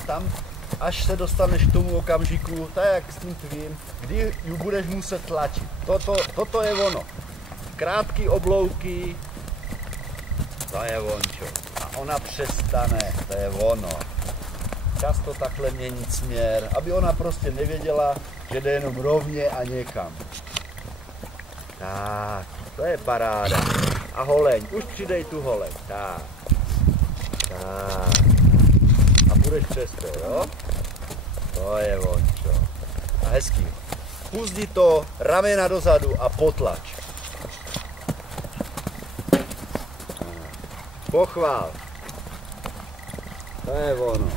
jo, tam, až se dostaneš k tomu okamžiku, tak jak s tím tvým, kdy ji budeš muset tlačit. Toto je ono. Krátký oblouky, to je vončo. A ona přestane, to je ono. Často takhle měnit směr, aby ona prostě nevěděla, že jde jenom rovně a někam. Tak, to je paráda. A holeň, už přidej tu holeň. Tak. Tak. A půjdeš přes to, jo? To je vončo. A hezký. Puzdi to, ramena dozadu a potlač. Pochvál. To je ono.